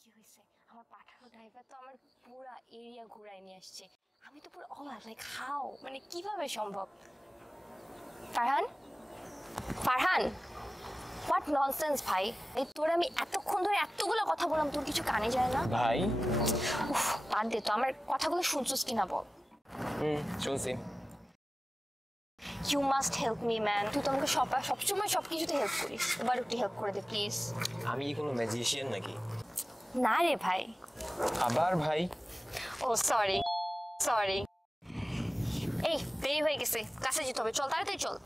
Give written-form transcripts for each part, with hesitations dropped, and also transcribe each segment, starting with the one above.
কি হয়েছে? আমার পাঠানো ড্রাইভার তো আমার পুরো এরিয়া ঘুরায় নিয়ে আসছে। আমি তো পুরো অবাক, লাইক হাউ, মানে কিভাবে সম্ভব? ফারহান, ফারহান, হোয়াট ননসেন্স ভাই! এই তোর আমি এতক্ষণ ধরে এতগুলো কথা বললাম, তোর কিছু কানে যায় না? ভাই উফ, বাদ দে তো, আমার কথাগুলো শুনছিস কিনা বল। চলছি। You must help me man, তুই তো আমাকে সবসময় সবকিছুতে হেল্প করিস, এবার একটু হেল্প করে দে প্লিজ। আমি কি কোনো ম্যাজিশিয়ান নাকি? না রে ভাই। আবার ভাই? ও সরি, সরি। এই দেরি হয়ে গেছে, কাছে যেতে হবে, চল তাড়াতাড়ি চল।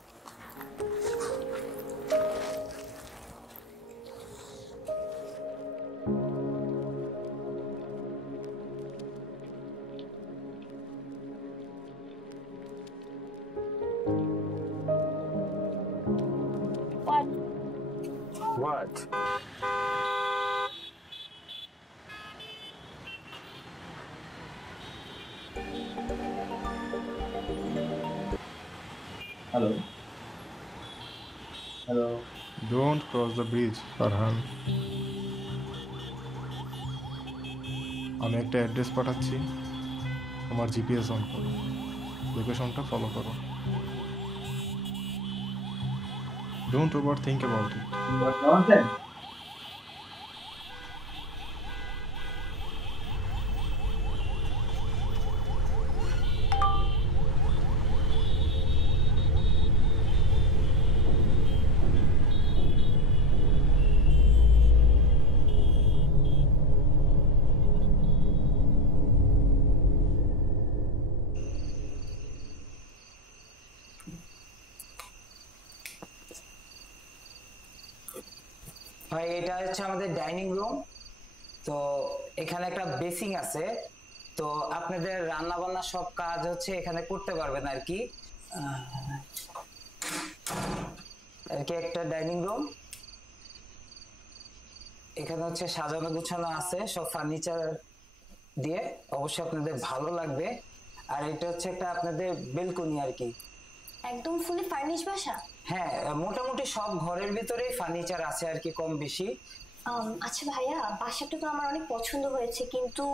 What? Hello hello Don't cross the bridge, Farhan. আমি একটা অ্যাড্রেস পাঠাচ্ছি, তোমার জিপিএস অন করো, লোকেশনটা ফলো করো। Don't over think about it. Nonsense. ভাই এটা হচ্ছে আমাদের ডাইনিং রুম। তো এখানে একটা বেসিং আছে, তো আপনাদের রান্না বান্না সব কাজ হচ্ছে এখানে করতে পারবেন আর কি। একটা ডাইনিং রুম, এখানে হচ্ছে সাজানো গুছানো আছে সব ফার্নিচার দিয়ে, অবশ্যই আপনাদের ভালো লাগবে। আর এটা হচ্ছে একটা আপনাদের বেলকনি আর কি। একদম ফুলি ফার্নিশ বাসা? হ্যাঁ, মোটামুটি সব ঘরের ভিতরেই ফার্নিচার আছে আর কি, কম বেশি। আচ্ছা ভাইয়া, বাসাটা তো আমার অনেক পছন্দ হয়েছে, কিন্তু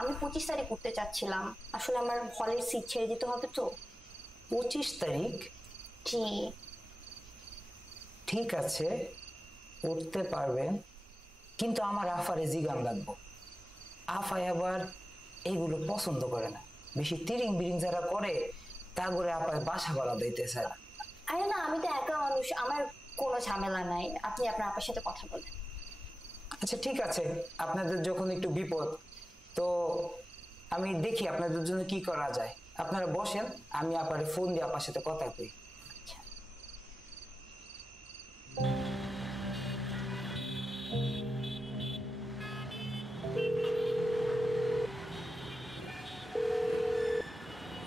আমি 25 তারিখ করতে চাচ্ছিলাম। আসলে আমার হলের সিট ছেড়ে দিতে হবে তো। 25 তারিখ? জি। ঠিক আছে, করতে পারবেন, কিন্তু আমার আফারে জিগান লাগবো। আফাই আবার এইগুলো পছন্দ করে না, বেশি তিরিং বিরিং যারা করে তা করে আপায় বাসা ভাড়া দিতে চায়। আরে না, আমি তো একা মানুষ, আমার কোনো ঝামেলা নাই, আপনি আপনার আপার সাথে কথা বলেন। আচ্ছা ঠিক আছে, আপনাদের যখন একটু বিপদ, তো আমি দেখি আপনাদের জন্য কি করা যায়। আপনারা বসেন, আমি আপারে ফোন দিয়ে আপার সাথে কথা কই।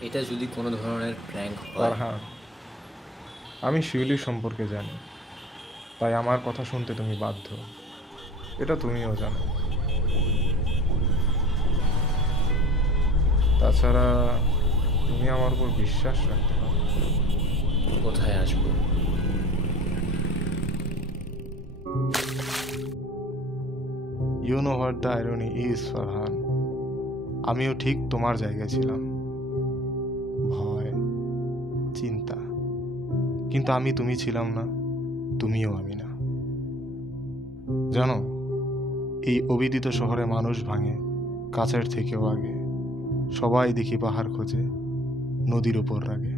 এটা যদি কোনো ধরনের প্র্যাঙ্ক হয়। ফারহান, আমি শিউলির সম্পর্কে জানি, তাই আমার কথা শুনতে তুমি বাধ্য, এটা তুমিও জানো। তাছাড়া তুমি আমার উপর বিশ্বাস রাখতে পারো। কোথায় আসবো? You know what the irony is, Farhan. আমিও ঠিক তোমার জায়গায় ছিলাম, ভয়, চিন্তা, কিন্তু আমি তুমি ছিলাম না, তুমিও আমি না। জানো, এই অবিদিত শহরে মানুষ ভাঙে কাছের থেকেও আগে। সবাই দেখি পাহাড় খোঁজে, নদীর ওপর রাগে।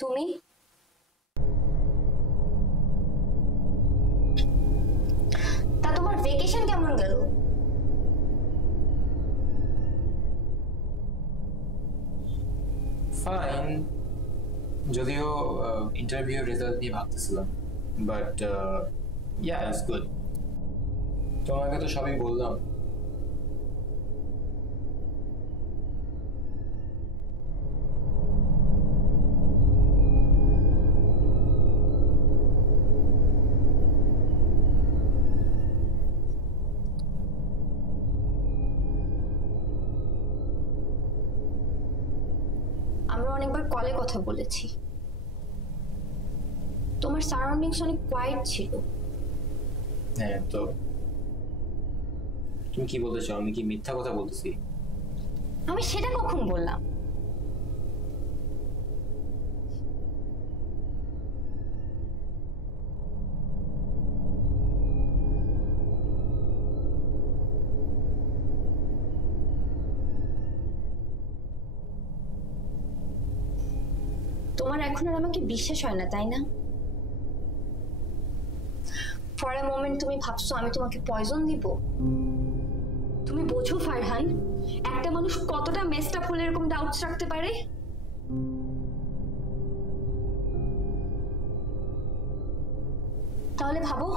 তুমি? তা তোমার ভেকেশন কেমন গেল? ফাইন, যদিও ইন্টারভিউ রেজাল্ট নিয়ে ভাবতেছিলাম, বাট ইয়া ইটস গুড। তোমাকে তো সবই বললাম। আমরা অনেকবার কলে কথা বলেছি। তোমার সারাউন্ডিংস অনেক কোয়াইট ছিল। হ্যাঁ, তো তুমি কি বলতে চাও? আমি কি মিথ্যা কথা বলতেছি? আমি সেটা কখন বললাম? তোমার এখন আর আমাকে বিশ্বাস হয় না, তাই না? ফর এ মোমেন্ট তুমি ভাবছো আমি তোমাকে পয়জন দিব। তুমি বোঝো ফারহান, একটা মানুষ কতটা মেসড আপ হলে এরকম ডাউটস রাখতে পারে? তাহলে ভাবো,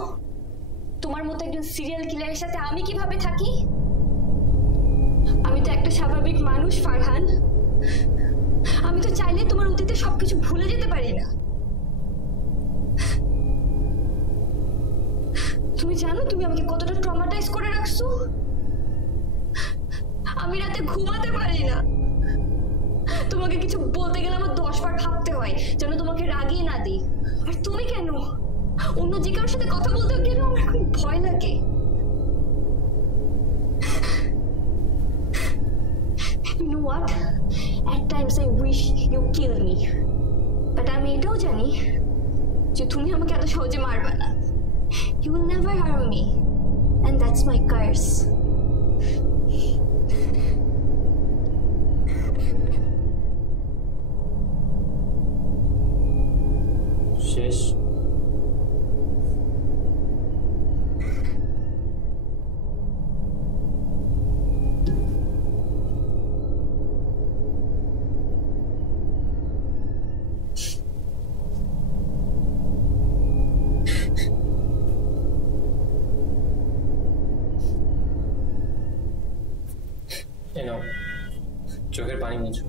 তোমার মতো একজন সিরিয়াল কিলারের সাথে আমি কিভাবে থাকি? আমি তো একটা স্বাভাবিক মানুষ ফারহান। আমি তো চাইলে তোমার অতীতে সবকিছু ভুলে যেতে পারি না। তুমি জানো তুমি আমাকে কতটা ট্রমাটাইজ করে রাখছো? আমি রাতে ঘুমাতে পারি না। তোমাকে কিছু বলতে গেলে আমার 10 বার ভাবতে হয় যেন তোমাকে রাগিয়ে না দিই। আর তুমি কেন? অন্য যে কারোর সাথে কথা বলতে গেলেও আমার এখন ভয় লাগে। You know what? At times I wish you kill me. But আমি এটাও জানি যে তুমি আমাকে এত সহজে মারবে না। You will never harm me. And that's my curse. শেষ? চোখের পানি মুছো।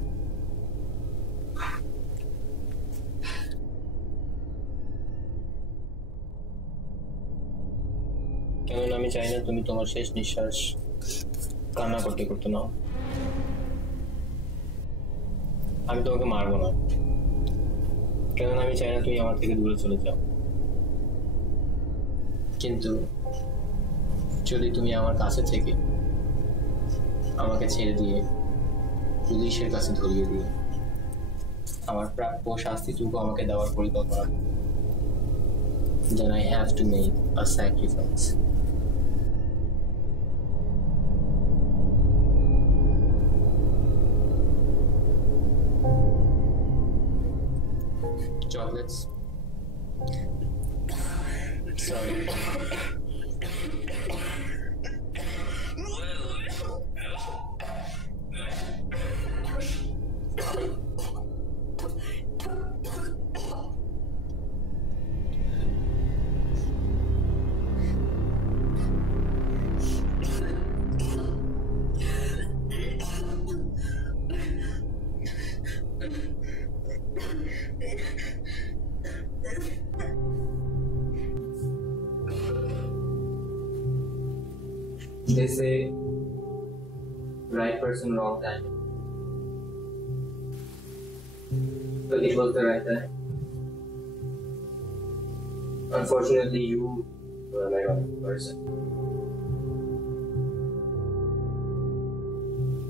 কেননা আমি চাই না তুমি তোমার শেষ নিঃশ্বাস কান্না করতে করতে নাও। আমি তোমাকে মারবো না, কেননা আমি চাই না তুমি আমার থেকে দূরে চলে যাও। কিন্তু যদি তুমি আমার কাছে থেকে আমাকে ছেড়ে দিয়ে পুলিশের কাছে ধরিয়ে দিয়ে আমার প্রাপ্য শাস্তিটুকু আমাকে দেওয়ার পরিকল্পনা, then I have to make a sacrifice. Chocolates? Sorry. They say right person, wrong time. But it was the right time. Unfortunately, you were the wrong person.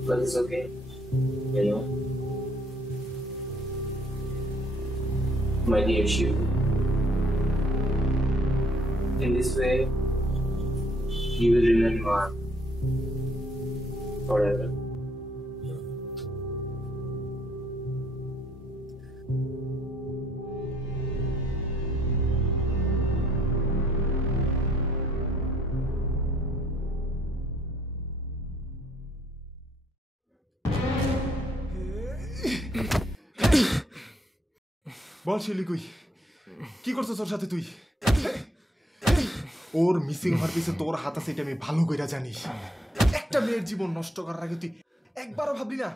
But it's okay, you know. My dear Shiv, in this way, you will remain marked forever. বল শিলি কই, কি করছিস ওর সাথে তুই? ওর missing হওয়ার পিছে তোর হাত আছে এটা আমি ভালো কইরা জানি। একটা মেয়ের জীবন নষ্ট করার আগে তুই একবারও ভাবলি না?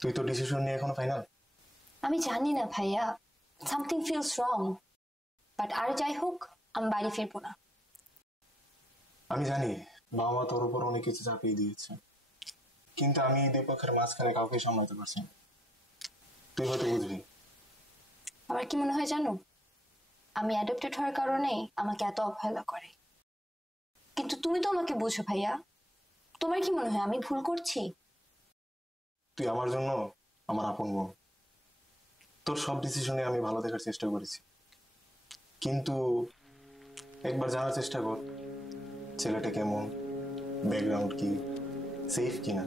তুই তো ডিসিশন নিয়ে এখনো ফাইনাল? আমি জানি না ভাইয়া, সামথিং ফিলস রং, বাট আর যাই হোক আমি বাড়ি ফিরবো না। আমি জানি বাবা মা তোর উপর অনেক কিছু চাপিয়ে দিয়েছে, কিন্তু আমি এই দুই পক্ষের মাঝখানে কাউকে সামলাতে পারছি না। তুই হয়তো বুঝবি। আমার কি মনে হয় জানো, আমি অ্যাডপ্টেড হওয়ার কারণে আমাকে এত অবহেলা করে, কিন্তু তুমি তো আমাকে বুঝো ভাইয়া। তোমার কি মনে হয় আমি ভুল করছি? তুই আমার জন্য আমার আপন বোন, তোর সব ডিসিশনে আমি ভালো দেখার চেষ্টা করেছি, কিন্তু একবার জানার চেষ্টা কর ছেলেটা কেমন, ব্যাকগ্রাউন্ড কি, সেফ কিনা।